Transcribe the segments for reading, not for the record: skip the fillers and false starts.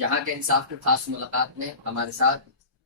जहां के इंसाफ की खास मुलाकात में हमारे साथ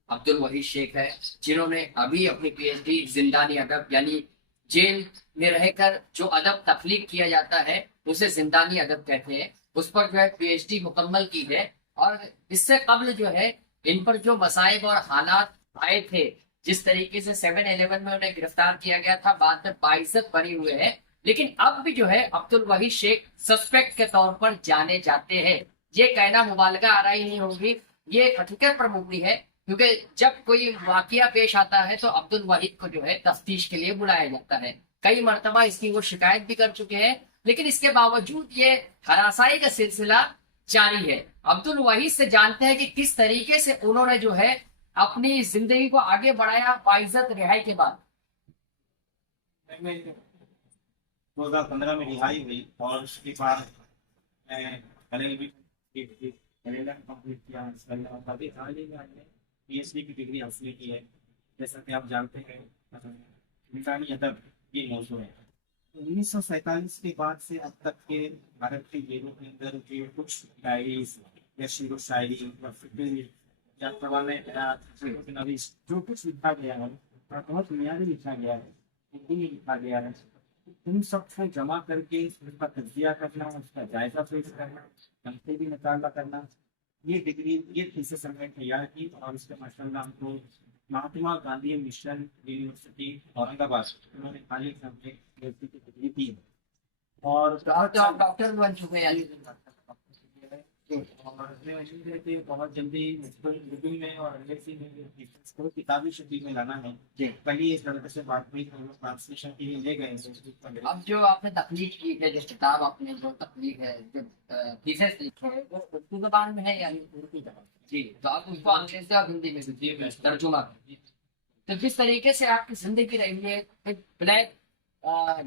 अब्दुल वहीद शेख है, जिन्होंने अभी अपनी पीएचडी जिंदानी अदब यानी जेल में रहकर जो अदब तख्लीक किया जाता है उसे जिंदानी अदब कहते हैं, उस पर जो है पीएचडी मुकम्मल की है। और इससे कबल जो है इन पर जो मसाइब और हालात आए थे, जिस तरीके से 7/11 में उन्हें गिरफ्तार किया गया था, बाद में बाइज्जत बरी हुए हैं, लेकिन अब भी जो है अब्दुल वहीद शेख सस्पेक्ट के तौर पर जाने जाते हैं। ये कहना मुबालगा आ रही नहीं होगी, ये हकीकत पर मुबनी है, क्योंकि जब कोई वाकया पेश आता है तो अब्दुल वहीद को जो है तफ्तीश के लिए बुलाया जाता है। कई मरतबा इसकी वो शिकायत भी कर चुके हैं, लेकिन इसके बावजूद ये हरासाई का सिलसिला जारी है। अब्दुल वहीद से जानते हैं कि किस तरीके से उन्होंने जो है अपनी जिंदगी को आगे बढ़ाया बाइज्जत रिहाई के बाद। 2015 में रिहाई हुई और उसके बाद मैं LLB कंप्लीट किया। अभी हाल ही में मैंने PhD की डिग्री हासिल की है। जैसा कि आप जानते हैं, इंसानी अदब ये मौजूद है। 1947 के बाद से अब तक के भारत के जेलों के अंदर के कुछ डायरीज या शेर व शायरी या फिक्र या पुराने नवीस जो कुछ लिखा गया है और बहुत बुनियादी लिखा गया है, हिंदी में लिखा गया है, इन सब को जमा करके उसका तज्जिया करना, उसका जायजा पेश करना, हमसे भी मुताला करना, ये डिग्री ये थीसिस हमने तैयार की और उसके माशाल्लाह हमको महात्मा गांधी मिशन यूनिवर्सिटी औरंगाबाद उन्होंने हाल ही में हमने डिग्री दी है। और तो अब तो आप डॉक्टर बन चुके हैं यानी। और मैं उम्मीद है कि बहुत जल्दी इसको उर्दू में और अंग्रेजी में इसको किताबी शक्ल में लाना है। जी। पहले इस लड़के से बात हुई, हम लोग ट्रांसलेशन के लिए ले गए। अब जो आपने तकलीफ की है, जो किताब आपने जो तकलीफ है, जो थीसिस लिखी है, वो उर्दू जबान में है यानी उर्दू जबान? जी, तो आप उसको अंग्रेजी और हिंदी में तर्जुमा करें। तो जिस तरीके से आपकी जिंदगी रही है, एक ब्लैक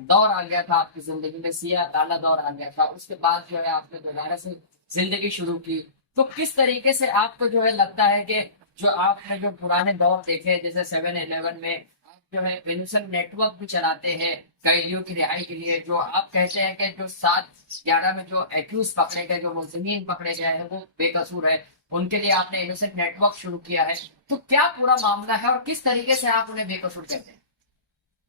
दौर आ गया था आपकी जिंदगी में, सिया काला दौर आ गया था, उसके बाद जो है आपने दोबारा से जिंदगी शुरू की, तो किस तरीके से आपको जो है लगता है कि जो आपने जो पुराने दौर देखे, जैसे 7/11 में आप जो है पेंशन नेटवर्क भी चलाते हैं कैदियों की रिहाई के लिए, जो आप कहते हैं कि जो 7/11 में जो एक्यूज पकड़े गए, जो मुल्जिमीन पकड़े गए हैं वो बेकसूर है, उनके लिए आपने इनोसेंट नेटवर्क शुरू किया है, तो क्या पूरा मामला है और किस तरीके से आप उन्हें बेकसूर कहते हैं?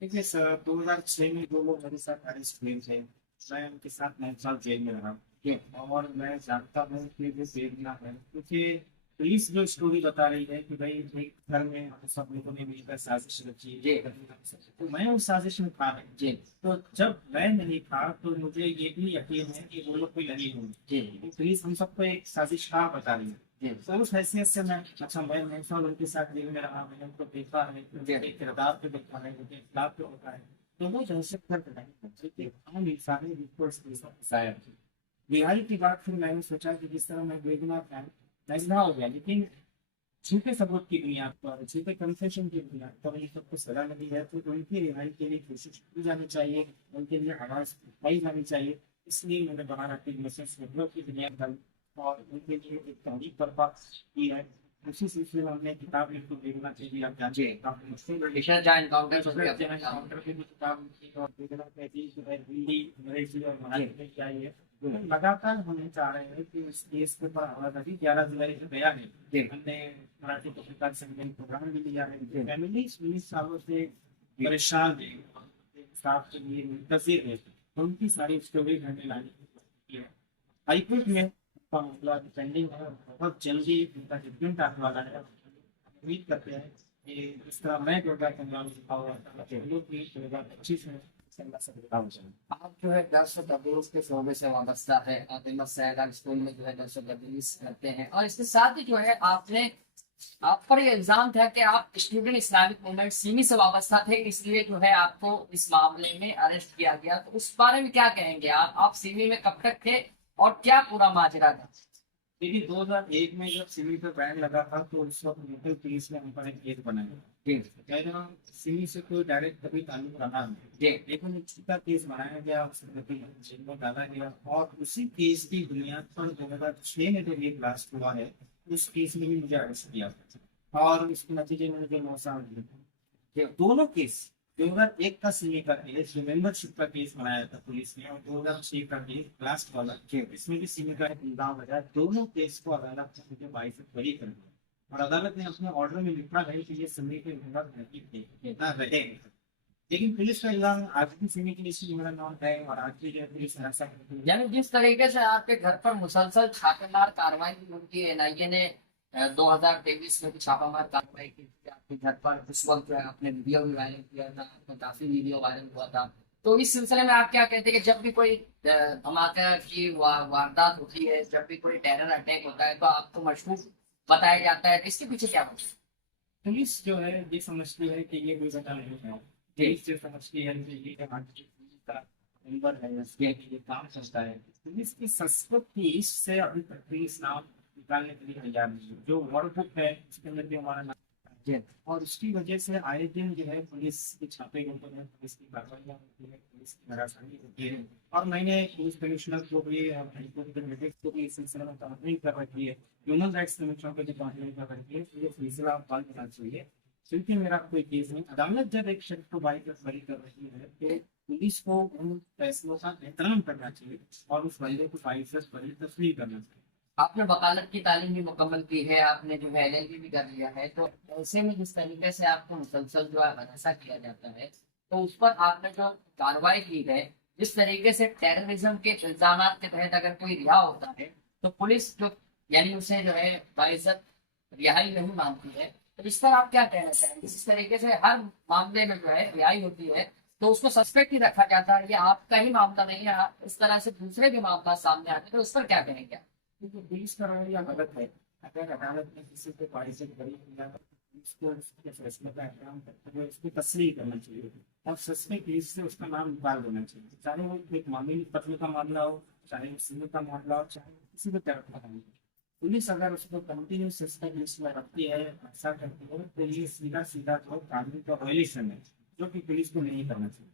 देखिए सर, 2006 में 2 लोग मेरे साथ अरेस्ट हुए थे। मैं उनके साथ 9 साल जेल में रहा और मैं जानता हूँ कि वो बेगुनाह है, क्योंकि पुलिस जो स्टोरी बता रही है कि भाई एक घर में हम सब लोगों ने मिलकर साजिश रची, तो मैं उस साजिश में था नहीं। जी तो जब मैं नहीं था तो मुझे ये भी यकीन है कि वो लोग कोई नहीं होंगे। जी पुलिस हम सबको एक साजिशकार बता रही है। जी तो उस हैसियत से मैं मैं 9 साल उनके साथ जेल में रहा, मैंने उनको देखा है, उनके किरदार पे देखा है, उनके इखलाक पे होता है, तो वो दहशत गर्द नहीं है, आम इंसानी रिपोर्ट्स के साथ शायद रिहाई की बात फिर मैंने सोचा कि जिस तरह मैं बेगुनाह था, मैं गुनाह हो गया, लेकिन झूठे सबूत की बुनियाद पर, झूठे कन्फेशन की बुनियाद पर ये सबको सजा मिली है, तो उनकी रिहाई के लिए कोशिश की जानी चाहिए, उनके लिए आवाज़ उठाई जानी चाहिए। इसलिए मैंने बाहर आके मैसेज की दुनिया डाली और उनके लिए एक तहरीक बर्पा की है। उसी सिलसिले में हमने किताब लिख को देखना चाहिए। आप जानते हैं काफी मुश्किल है। मिशन जहाँ एनकाउंटर हो गया। काउंटर की भी किताब लिखी और देखना चाहिए जो है हिंदी, अंग्रेजी और मराठी में क्या है। लगातार हम चाह रहे हैं कि इस केस के ऊपर हमारा 11 जुलाई को गया है, हमने मराठी पत्रकार संगठन प्रोग्राम भी लिया है। फैमिली 19 सालों से परेशान है, साफ के लिए मुंतजिर है, उनकी सारी स्टोरी हमें लानी है। हाईकोर्ट में उनका मामला पेंडिंग है, बहुत जल्दी उनका जजमेंट आने वाला है। उम्मीद करते हैं कि इस तरह मैं 2015 में लिखा हुआ था, लोग भी 2025 में आप जो है दर्स तदरीस के शोबे से वाबस्ता है, आप हिम्मत सैयदा स्कूल में जो है दर्स तदरीस करते हैं, और इसके साथ ही जो है आपने आप पर ये इल्जाम था कि आप स्टूडेंट इस्लामिक मूवमेंट सीमी से वाबस्ता थे, इसलिए जो है आपको इस मामले में अरेस्ट किया गया, तो उस बारे में क्या कहेंगे आप सीमी में कब तक थे और क्या पूरा माजरा था? देखिए 2001 में जब सिमी पे बैन लगा था तो उस वक्त लोकल पुलिस ने हम पर एक केस बनाया। सिमी से कोई डायरेक्ट कभी ताल्लुक रहा नहीं, लेकिन एक छोटा केस बनाया गया, उसमें जेल में डाला गया और उसी केस की बुनियाद पर 2006 में जो एक ब्लास्ट हुआ है, उस केस में भी मुझे अरेस्ट किया और उसके नतीजे में मुझे 9 साल मिले। दोनों केस 2001 का सीए का केस जो मेंबरशिप का केस बनाया था पुलिस ने, और 2006 का केस लास्ट वाला इसमें भी सीए का एक इल्जाम लगा। दोनों केस को अदालत ने 22 से बरी कर दिया, और अदालत ने अपने ऑर्डर में लिखा है कि ये सिमी के मेंबर नहीं थे ना रहे। लेकिन पुलिस का इल्जाम आज भी सिमी के लिए मेरा नाम है, और आज भी जो है पुलिस ऐसा करती है। यानी जिस तरीके से आपके घर पर मुसलसल छापेमार कार्रवाई उनकी एनआईए ने 2023 में भी छापामार कार्रवाई की थी आपके घर पर, उस वक्त जो है आपने वीडियो भी वायरल किया था, आपका काफी वीडियो वायरल हुआ था। तो इस सिलसिले में आप क्या कहते हैं कि जब भी कोई धमाका की वारदात होती है, जब भी कोई टेरर अटैक होता है, तो आपको मशहूर बताया जाता है, इसके पीछे क्या होता है? पुलिस जो है ये समझती है कि ये कोई घटना नहीं है, पुलिस जो समझती है कि ये हमारी का मेंबर है, इसके लिए काम करता है। पुलिस की सस्पेक्ट की लिस्ट से अभी तक पुलिस नाम निकालने के लिए तैयार नहीं है। जो वर्कबुक है उसके अंदर भी हमारा नाम है, और उसकी वजह से आए दिन जो है पुलिस के छापे होते हैं, पुलिस की कार्रवाइयाँ होती है, पुलिस की हरासनी होती है। और मैंने पुलिस कमिश्नर को भी को भी इस सिलसिले में कंप्लेंट कर रखी है, ह्यूमन राइट्स कमीशन को भी कंप्लेंट कर रखी है। ये सिलसिला बंद होना चाहिए, क्योंकि मेरा कोई केस नहीं। अदालत जब एक शख्स को बरी कर रही है तो पुलिस को उन फैसलों का एहतराम करना चाहिए, और उस बंदे को फाइल से बरी तस्लीम करना चाहिए। आपने वकालत की तालीम भी मुकम्मल की है, आपने जो है एलएलबी भी कर लिया है, तो ऐसे में जिस तरीके से आपको मुसलसल जो है हरासा किया जाता है, तो उस पर आपने जो कार्रवाई की है, जिस तरीके से टेररिज्म के इल्जाम के तहत अगर कोई रिहा होता है, तो पुलिस जो यानी उसे जो है बाइज्जत रिहाई नहीं मानती है, तो इस पर आप क्या कहना चाहेंगे? इस तरीके से हर मामले में जो है रिहाई होती है तो उसको सस्पेक्ट ही रखा जाता है, ये आपका ही मामला नहीं है, आप इस तरह से दूसरे भी मामला सामने आते हैं, तो उस पर क्या कहेंगे? क्योंकि पुलिस का रवैया गलत है। अगर अदालत ने किसी को बाइज्जत बरी किया तो पुलिस को उसके फैसले का एहतराम करते हुए उसकी तस्लीम करना चाहिए, और सस्पेक्ट लिस्ट से उसका नाम निकाल देना चाहिए। चाहे वो एक मामूली कत्ल का मामला हो, चाहे वो सिविल का मामला हो, चाहे किसी भी तरह का मामला। पुलिस अगर उसको कंटिन्यू सस्पेक्ट लिस्ट में रखती है, ऐसा करती है, तो ये सीधा सीधा जो कानून का वायलेशन है, जो कि पुलिस को नहीं करना चाहिए।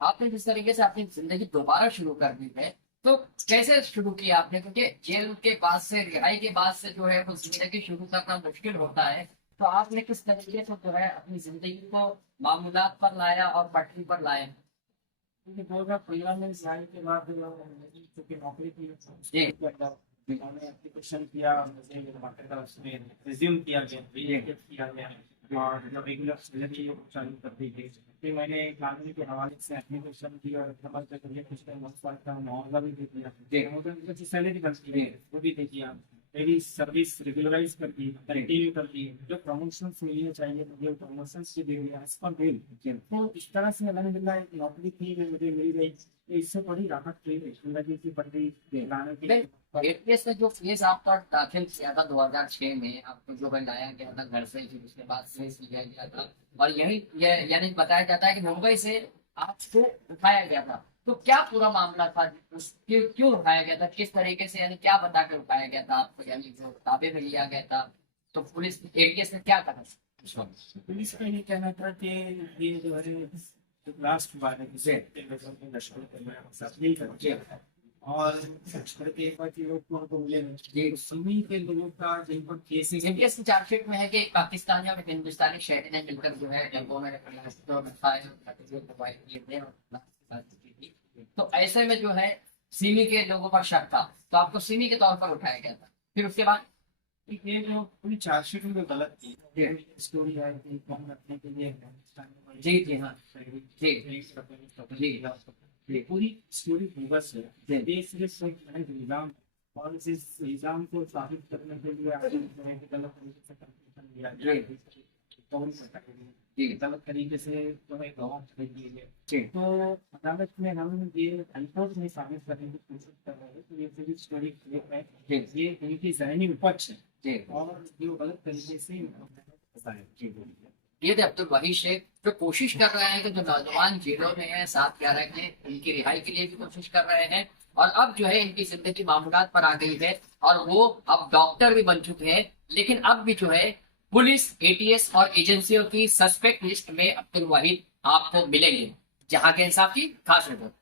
आपने जिस तरीके से अपनी जिंदगी दोबारा शुरू कर दी है, तो कैसे शुरू किया आपने? क्योंकि जेल के बाद से, रिहाई के बाद से जो है वो जिंदगी शुरू करना मुश्किल होता है, तो आपने किस तरीके से जो है अपनी जिंदगी को मामूलात पर लाया और पटरी पर लाया? क्योंकि 2015 में रिहाई के बाद क्योंकि नौकरी की मैंने एप्लीकेशन किया, मुझे उसमें रिज्यूम किया गया, और रेगुलर सैलरी चालू कर दी गई। फिर मैंने कानूनी के हवाले से एप्लीकेशन किया, और कुछ टाइम मुआवजा भी दे दिया, सैलरी बनती है वो भी दे दिया, मेरी सर्विस रेगुलराइज कर दी, कंटिन्यू कर दी। जो प्रमोशन मिलने चाहिए मुझे प्रमोशन भी दे दिया, इस पर बिल। तो इस तरह से अल्हम्दुलिल्लाह एक नौकरी थी जो मुझे मिल गई, तो इससे बड़ी राहत थी जिंदगी की पटरी लाने की। एटीएस में जो केस आप पर दाखिल किया था 2006 में, आपको जो है लाया गया था घर से, फिर उसके बाद केस लिया गया था, और यही यानी बताया जाता है कि मुंबई से आपको उठाया गया था, तो क्या पूरा मामला था? क्यों उठाया गया था, किस तरीके से, यानी क्या बता कर उठाया गया था आपको, यानी जो ताबे में लिया गया था, तो पुलिस एटीएस ने क्या कहा? पुलिस का ये कहना था कि ये जो है लास्ट बार है, और करके एक बार लोग को मिले सभी के लोगों का जिन पर केसेस एटीएस की चार्जशीट में है कि पाकिस्तानी और हिंदुस्तानी शहरी ने मिलकर जो है जंगों में तो ऐसे में जो है सिमी के लोगों पर शक था, तो आपको सिमी के तौर पर उठाया गया था। फिर उसके बाद ये जो पूरी चार्जशीट में गलत थी, स्टोरी आई थी कौन रखने के लिए, जी जी हाँ जी ये पूरी स्टोरी बोगस है। ये सिर्फ एक इल्जाम, और इस इल्जाम को साबित करने के लिए गलत तरीके से कंप्यूटर लिया गलत तरीके से जो है गवाह दिए गए, तो अदालत में हम ये हाईकोर्ट में साबित करने की कोशिश कर रहे हैं कि ये पूरी स्टोरी है, ये उनकी ज़हनी उपज है, और जो गलत तरीके से ये थे अब्दुल वहीद शेख, जो कोशिश कर रहे हैं कि जो नौजवान जेलों में है 7/11 के, उनकी रिहाई के लिए भी कोशिश कर रहे हैं, और अब जो है इनकी जिंदगी मामूलात पर आ गई है, और वो अब डॉक्टर भी बन चुके हैं, लेकिन अब भी जो है पुलिस, एटीएस और एजेंसियों की सस्पेक्ट लिस्ट में अब्दुल वहीद आपको मिलेंगे। जहां के इंसाफ की खास रिपोर्ट।